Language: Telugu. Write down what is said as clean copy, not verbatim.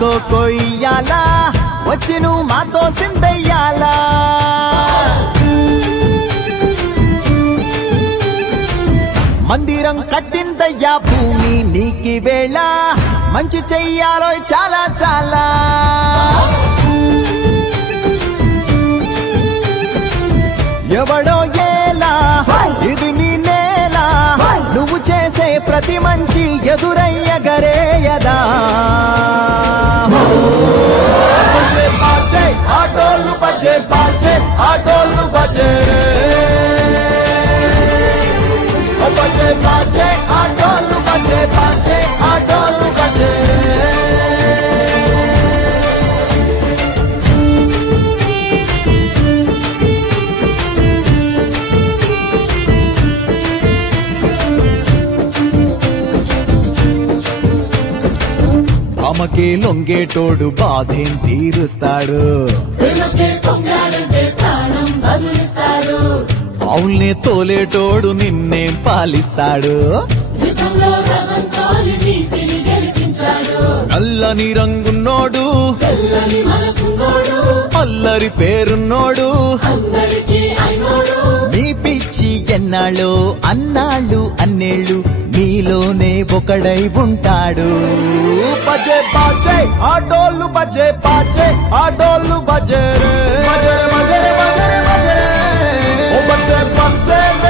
మాతో కొయ్యాలా వచ్చి నువ్వు మాతో సిందయ్యాలా మందిరం కట్టిందయ్యా భూమి నీకి వేళ మంచి చెయ్యాలో చాలా చాలా ఎవడో ఏలా ఇది నీ నేల నువ్వు చేసే ప్రతి మంచి ఎదురయ్య గరేయదా ఆటోలు బజే బాజే ఆటోలు బజే బజే బాజే ఆటోలు బజే బాజే ఆటోలు బజే అమ్మకే లొంగేటోడు బాధేం తీరుస్తాడు అవుల్నే తోలేటోడు నిన్నేం పాలిస్తాడు నల్లని రంగున్నోడు అల్లరి పేరున్నోడు మీ పిచ్చి ఎన్నాళ్ళు అన్నాళ్ళు అన్నేళ్ళు మీలోనే ఒకడై ఉంటాడు బజే బాజే ఆటోలు బజే బాజే ఆటోలు బజే రే బజే బజే బజే బజే బజే